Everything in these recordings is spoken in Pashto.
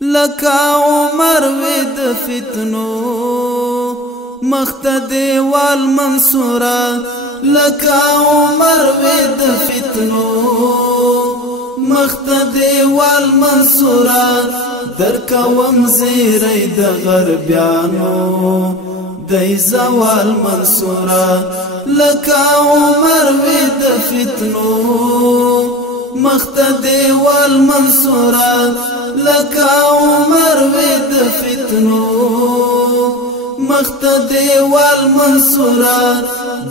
لکا عمر وید فتنو مختدی والمنصورا لکا عمر وید فتنو مختدی والمنصورا درکوم زیری د غربیانو دی زوال منصورا لکا عمر وید فتنو مختدی والمنصورا لکا عمر وید فتنو مختدی والمنصورا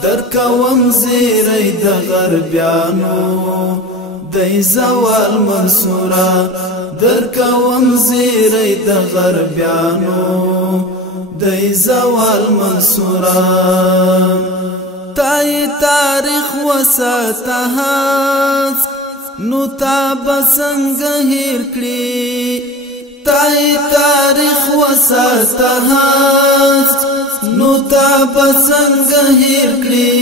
درکوم زیری د غربیانو دی زوال منصورا درکوم زیری د غربیانو دی زوال منصورا تای تاریخ وساتهاز نو تا بسنگ هیر کړي تای تاریخ وساتهاز نو تا بسنگ هیر کړي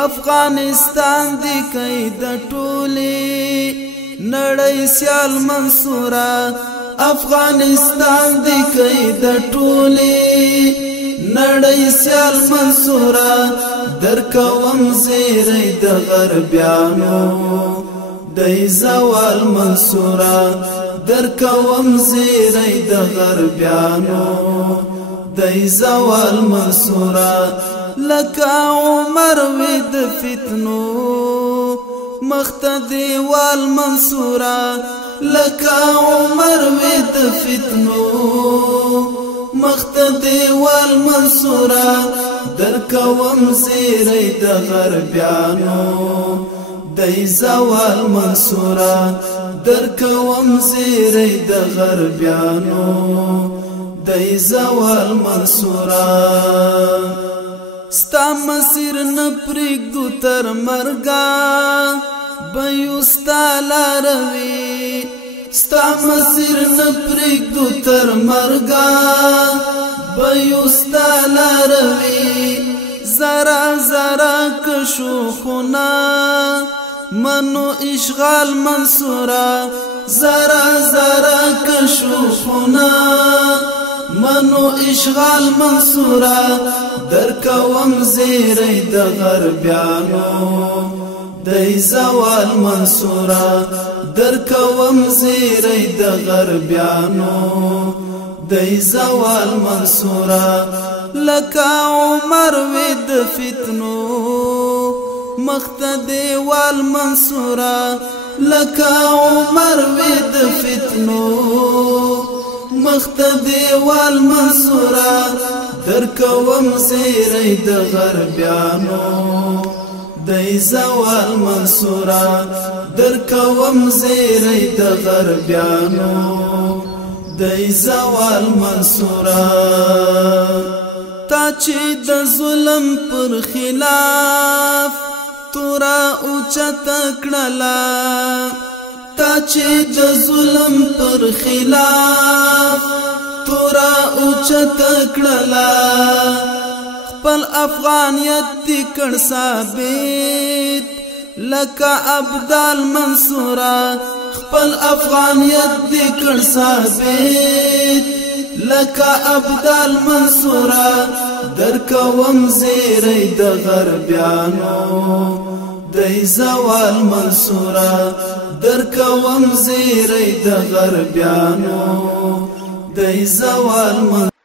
افغانستان دی کای د ټولي نړۍ سیال منصورا افغانستان دی کای د ټولي نړۍ سیال منصورا درکوم زیری د غربیانو دی زوال منصورا درکوم زیری د غربیانو دی زوال منصورا لکا عمر وید فتنو مختدی والمنصورا لکا عمر وید فتنو مختدی والمنصورا درکوم زیری د غربیانو دی زوال منصورا درکوم زیری د غربیانو دی زوال منصورا ستا مسیر نپریږدو تر مرګه بیو ستا لاروي ستا مسیر نپریږدو تر مرګه بیو ستا لاروي زرا زرا کشوخونه منو اشغال منصورا زرا زرا کشوخونه منو اشغال منصورا درکوم زیری د غربیانو دی زوال منصورا درکوم زیری د غربیانو دی زوال منصورا لکا عمر وید فتنو مختدی والمنصورا لکا عمر وید فتنو مختدی والمنصورا درکوم زیری د غربیانو دی زوال منصورا درکوم زیری د غربیانو دی زوال منصورا تا چې د ظلم پر خلاف تورا اوچت کړلا تا چې د ظلم پر خلاف تورا اوچت کړلا خپل افغانیت دی کړ ثابت لکه ابدال منصورا خپل افغانیت دی کړ ثابت لکه ابدال منصورا درکوم زیری د غربیانو دی زوال منصورا درکوم زیری د غربیانو دی زوال منصورا